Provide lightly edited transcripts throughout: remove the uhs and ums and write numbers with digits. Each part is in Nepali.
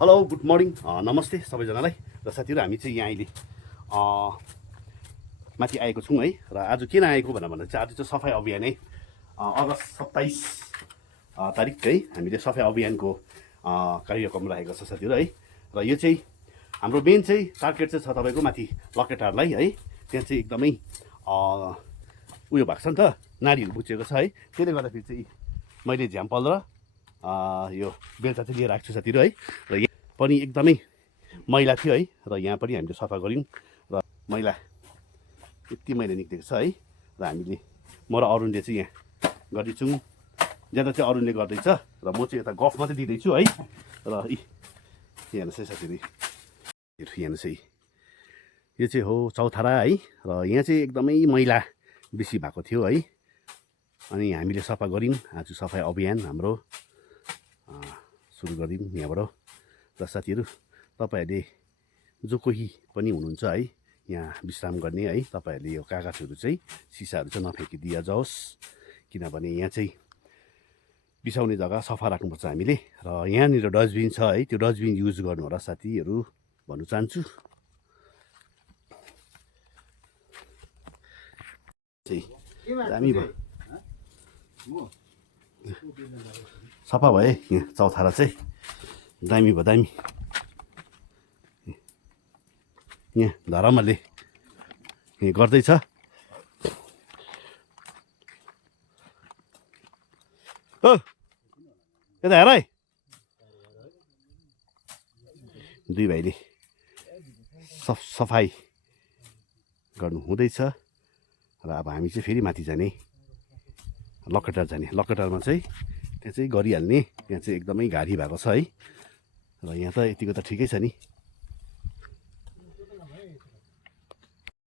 हेलो गुड मर्निङ नमस्ते सबैजनालाई र साथीहरू हामी चाहिँ यहाँ अहिले माथि आएको छौँ है। र आज किन आएको भनेर चाहिँ आज चाहिँ सफाइ अभियान है अगस्त 27 तारिक है हामीले सफाइ अभियानको कार्यक्रम राखेको छ साथीहरू है। र यो चाहिँ हाम्रो मेन चाहिँ टार्गेट चाहिँ छ तपाईँको माथि लकेटारलाई है। त्यहाँ चाहिँ एकदमै उयो भएको छ नि त, नारीहरू बुझेको छ है। त्यसले गर्दाखेरि चाहिँ मैले झ्याम्पल र यो बेलचा चाहिँ लिएर आएको छु साथीहरू है। र यहाँ पनि एकदमै मैला थियो है। र यहाँ पनि हामीले सफा गऱ्यौँ र मैला यति मैला निक्लेको छ है। र हामीले म र अरुणले चाहिँ यहाँ गर्दैछौँ, ज्यादा चाहिँ अरुणले गर्दैछ र म चाहिँ यता गफ मात्रै दिँदैछु है। र हेर्नुहोस् है साथीहरू, हेर्नुहोस् है, यो चाहिँ हो चौथारा है। र यहाँ चाहिँ एकदमै मैला बेसी भएको थियो है। अनि हामीले सफा गऱ्यौँ। आज सफाइ अभियान हाम्रो सुरु गऱ्यौँ यहाँबाट। र साथीहरू तपाईँहरूले जो कोही पनि हुनुहुन्छ है यहाँ विश्राम गर्ने है, तपाईँहरूले यो कागजहरू चाहिँ सिसाहरू चाहिँ नफ्याँकिदिया जाओस्, किनभने यहाँ चाहिँ बिसाउने जग्गा सफा राख्नुपर्छ हामीले। र यहाँनिर डस्टबिन छ है, त्यो डस्टबिन युज गर्नु होला साथीहरू भन्नु चाहन्छु। दामी भयो, सफा भयो यहाँ चौथारा चाहिँ दामी भयो, दामी। यहाँ धरमले यहाँ गर्दैछ। हो यता हेर है, दुई भाइले सफाइ गर्नु हुँदैछ। र अब हामी चाहिँ फेरि माथि जाने, लकेटार जाने। लकेटारमा चाहिँ त्यहाँ चाहिँ गरिहाल्ने, त्यहाँ चाहिँ एकदमै घारी भएको छ है। र यहाँ त यतिको त ठिकै छ नि।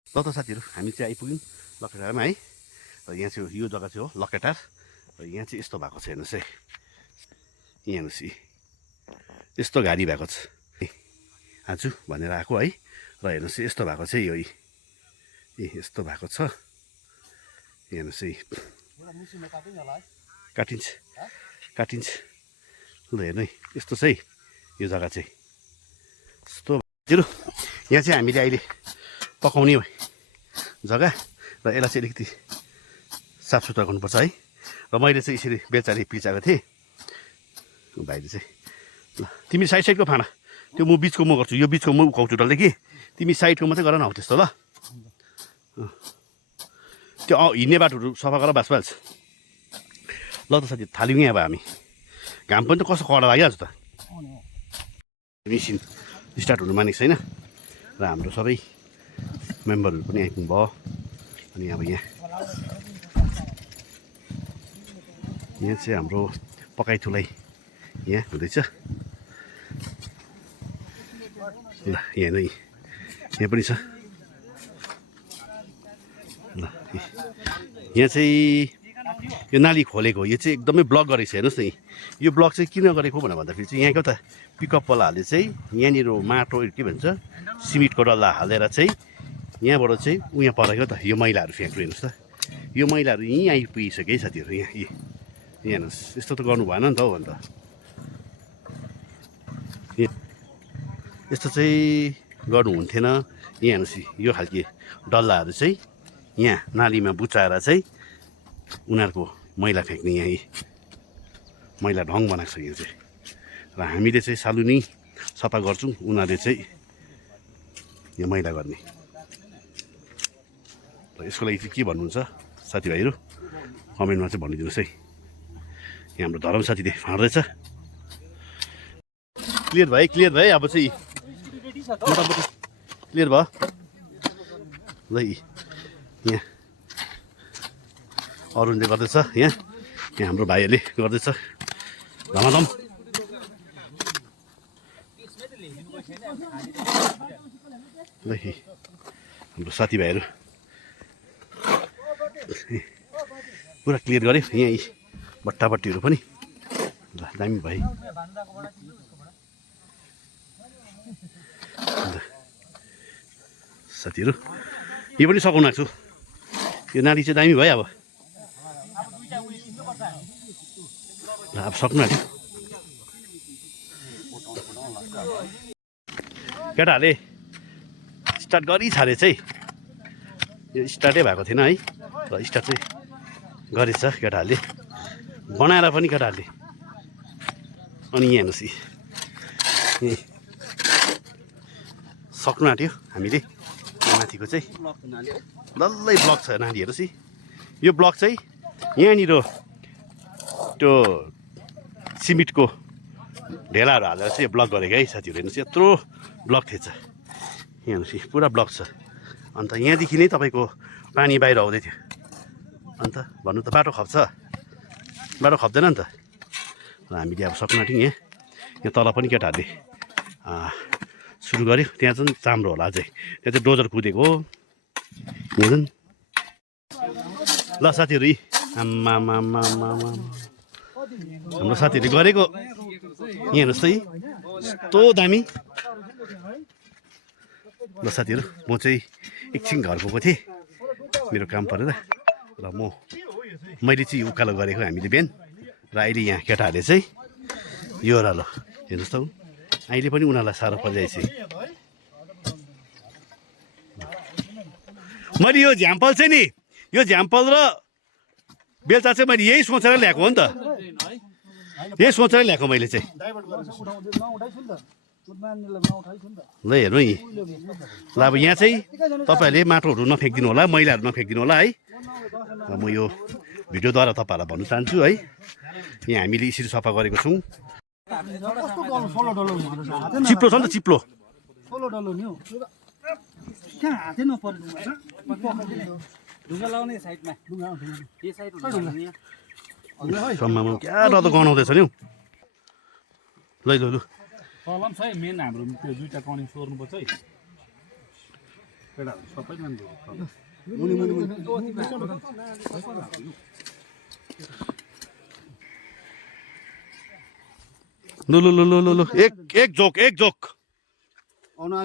ल त साथीहरू हामी चाहिँ आइपुग्यौँ लकेटारमा है। र यहाँ चाहिँ यो जग्गा चाहिँ हो लकेटार। र यहाँ चाहिँ यस्तो भएको छ, हेर्नुहोस् है, यहाँ हेर्नुहोस् यस्तो घारी भएको छ आज भनेर आएको है। र हेर्नुहोस् यस्तो भएको छ यो, यस्तो भएको छ, हेर्नुहोस् है। काटिन्छ काटिन्छ, ल हेर्नु है, यस्तो छ है यो जग्गा चाहिँ यस्तो। यहाँ चाहिँ हामीले अहिले पकाउने जग्गा, र यसलाई चाहिँ अलिकति साफसुथरा गर्नुपर्छ है। र मैले चाहिँ यसरी बेलचाले पिचाएको थिएँ, भाइले चाहिँ ल तिमी साइड साइडको फाना, त्यो म बिचको म गर्छु, यो बिचको म उकाउँछु डल्लै कि, तिमी साइडको मात्रै गर न हौ त्यस्तो। ल त्यो हिँड्ने बाटोहरू सफा गर बास बाल्छ। ल त साथी थाल्यौँ यहाँ अब हामी, घाम पनि त कस्तो कडा लागिहाल्छ त। मेसिन स्टार्ट हुनु मानेको छैन। र हाम्रो सबै मेम्बरहरू पनि आइपुग्नु भयो। अनि अब यहाँ चाहिँ हाम्रो पकाइ थुलाइ यहाँ हुँदैछ। ल यहाँ नै यहाँ पनि छ। ल यहाँ चाहिँ यो नाली खोलेको, यो चाहिँ एकदमै ब्लक गरेको छ, हेर्नुहोस् न। यो ब्लक चाहिँ किन गरेको भनेर भन्दाखेरि चाहिँ यहाँको त पिकअपवालाहरूले चाहिँ यहाँनिर माटो के भन्छ सिमेन्टको डल्ला हालेर चाहिँ यहाँबाट चाहिँ उहाँ परेको त यो मैलाहरू फ्याँक्नु। हेर्नुहोस् त, यो मैलाहरू यहीँ आइपुगिसक्यो है साथीहरू। यहाँ हेर्नुहोस्, यस्तो त गर्नु भएन नि त हौ। अन्त यस्तो चाहिँ गर्नु हुन्थेन। यहाँ हेर्नुहोस् यो खालके डल्लाहरू चाहिँ यहाँ नालीमा बुचाएर चाहिँ उनीहरूको मैला फ्याँक्ने, यहाँ मैला ढङ बनाएको छ यो चाहिँ। र हामीले चाहिँ सालु नै सफा गर्छौँ, उनीहरूले चाहिँ यो मैला गर्ने। र यसको लागि चाहिँ के भन्नुहुन्छ साथीभाइहरू कमेन्टमा चाहिँ भनिदिनुहोस् है। यहाँ हाम्रो धरम साथीले फाँड्दैछ। क्लियर भयो, क्लियर भयो, अब चाहिँ मोटामोटी क्लियर भयो। ल यहाँ अरुणले गर्दैछ, यहाँ हाम्रो भाइहरूले गर्दैछ धमाधम। ल हाम्रो साथीभाइहरू पुरा क्लियर गऱ्यो यहाँ बट्टाबट्टीहरू पनि। ल दामी भाइ, साथीहरू यो पनि सघाउनु छु। यो नाली चाहिँ दामी भयो। अब सक्नु आँट्यो। केटाहरूले स्टार्ट गरिछाडे चाहिँ यो स्टार्टै भएको थिएन है र स्टार्ट चाहिँ गरेछ केटाहरूले बनाएर पनि केटाहरूले अनि यहाँ हेर्नुहोस् यहीँ सक्नु आँट्यो हामीले माथिको चाहिँ डल्लै ब्लक छ नानी हेर्नुहोस् यो ब्लक चाहिँ यहाँनिर त्यो सिमेन्टको ढेलाहरू हालेर चाहिँ ब्लक गरेको है साथीहरू हेर्नुहोस् यत्रो ब्लक थिएछ यहाँ हेर्नुहोस् पुरा ब्लक छ अन्त यहाँदेखि नै तपाईँको पानी बाहिर आउँदै थियो अन्त भन्नु त बाटो खप्छ बाटो खप्दैन नि त र हामीले अब सक्नु आँट्यौँ यहाँ तल पनि केटाहरूले सुरु गऱ्यो त्यहाँ चाहिँ चाम्रो होला अझै त्यहाँ चाहिँ डोजर कुदेको हो यहाँ चाहिँ ल साथीहरू आम्मा हाम्रो साथीहरूले गरेको यहाँ हेर्नुहोस् है यस्तो दामी ल साथीहरू म चाहिँ एकछिन घर गएको थिएँ मेरो काम परेर र मैले चाहिँ उकालो गरेको हामीले बिहान र अहिले यहाँ केटाहरूले चाहिँ यो र ल हेर्नुहोस् त अहिले पनि उनीहरूलाई साह्रो परिरहेछ मैले यो झ्याम्पल चाहिँ नि यो झ्याम्पल र बेलचा चाहिँ मैले यही सोचेर ल्याएको हो नि त यही सोचेर ल्याएको मैले चाहिँ ल हेर्नु नि ल अब यहाँ चाहिँ तपाईँहरूले माटोहरू नफ्याँकिदिनु होला मैलाहरू नफ्याँकिदिनु होला है म यो भिडियोद्वारा तपाईँहरूलाई भन्नु चाहन्छु है यहाँ हामीले यसरी सफा गरेको छौँ चिप्लो छ नि त चिप्लो क्या डर गनाउँदैछ नि हौ ल ल लु कलम छ है मेन हाम्रो त्यो दुईटा कनिङ सोर्नुपर्छ है सबै लु लु लु लु लु लु एक जोक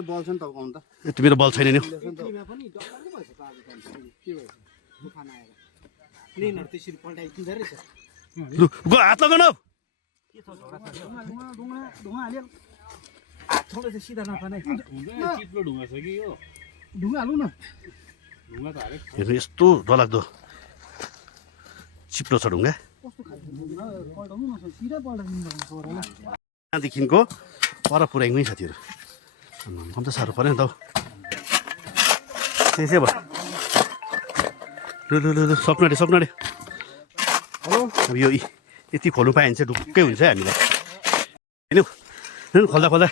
बल्छ नि तपाईँको त यति मेरो बल छैन नि लु गो हात लगाउन चिप्लो ढुङ्गा छ कि यो ढुङ्गा हाल्नु न ढुङ्गा त हालेको हेर्नु यस्तो डरलाग्दो चिप्लो छ ढुङ्गा त्यहाँदेखिको पर पुऱ्याइमै साथीहरू कम त साह्रो पऱ्यो नि त हौ त्यसै भयो लु लु लु लु सक्नु अरे अब यो यति खोल्नु पायो भने चाहिँ ढुक्कै हुन्छ है हामीलाई होइन खोल्दा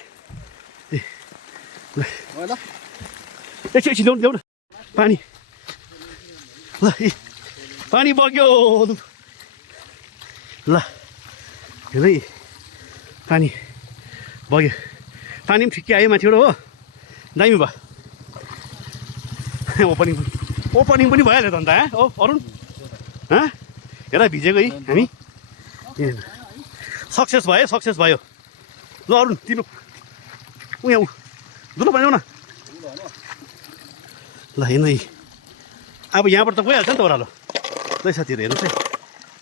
एकछिन ल्याउनु पानी ल पानी बग्यो ल हेर है पानी बग्यो पानी पनि ठिकै आयो माथिबाट हो दामी भयो ओपनिङ पनि भइहाल्यो त अन्त हो अरुण हेर भिजेको है हामी सक्सेस भयो ल अरुण तिम्रो यहाँ दुलो बनाऊ न ल हेर्नु है अब यहाँबाट त गइहाल्छ नि त ओह्रालो ल साथीहरू हेर्नुहोस् है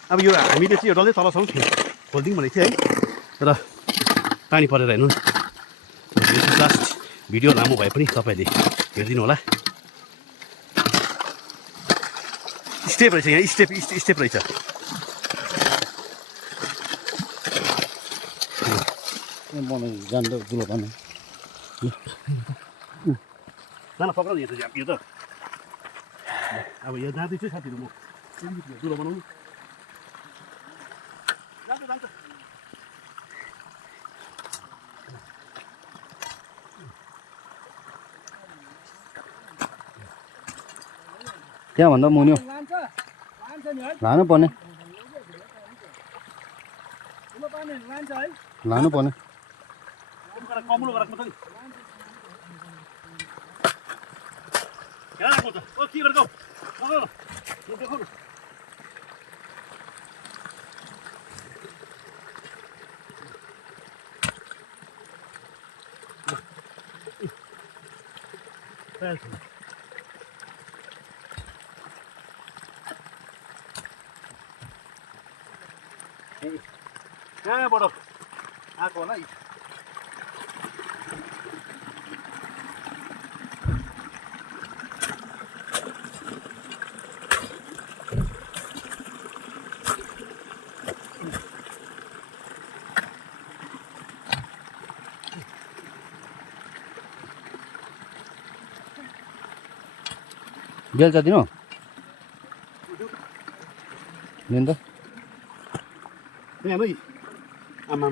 अब यो हामीले चाहिँ यो डल्लै तलसम्म खोलिदिउँ भनेको थियो है र पानी परेर हेर्नु लास्ट भिडियो लामो भए पनि तपाईँहरूले हेरिदिनु होला स्टेप रहेछ यहाँ स्टेप रहेछ जान्दा दुलो भन्नु जान पक्राउ यो त अब यो जाँदैछु साथीहरू म दुलो बनाउनु जान्छ त्यहाँभन्दा मुन्यो लानु पर्ने कमुलो गराएको त नि के गरेको देखाउनु कहाँबाट आएको होला बेलचा दिनु लिनु त यहाँ है आमा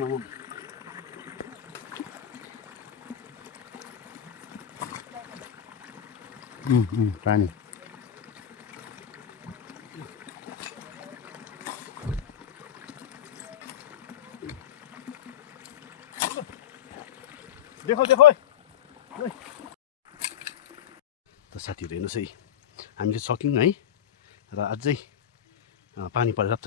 पानी देखो देखो त साथीहरू हेर्नुहोस् है हामी चाहिँ सक्यौँ है र अझै पानी परेर त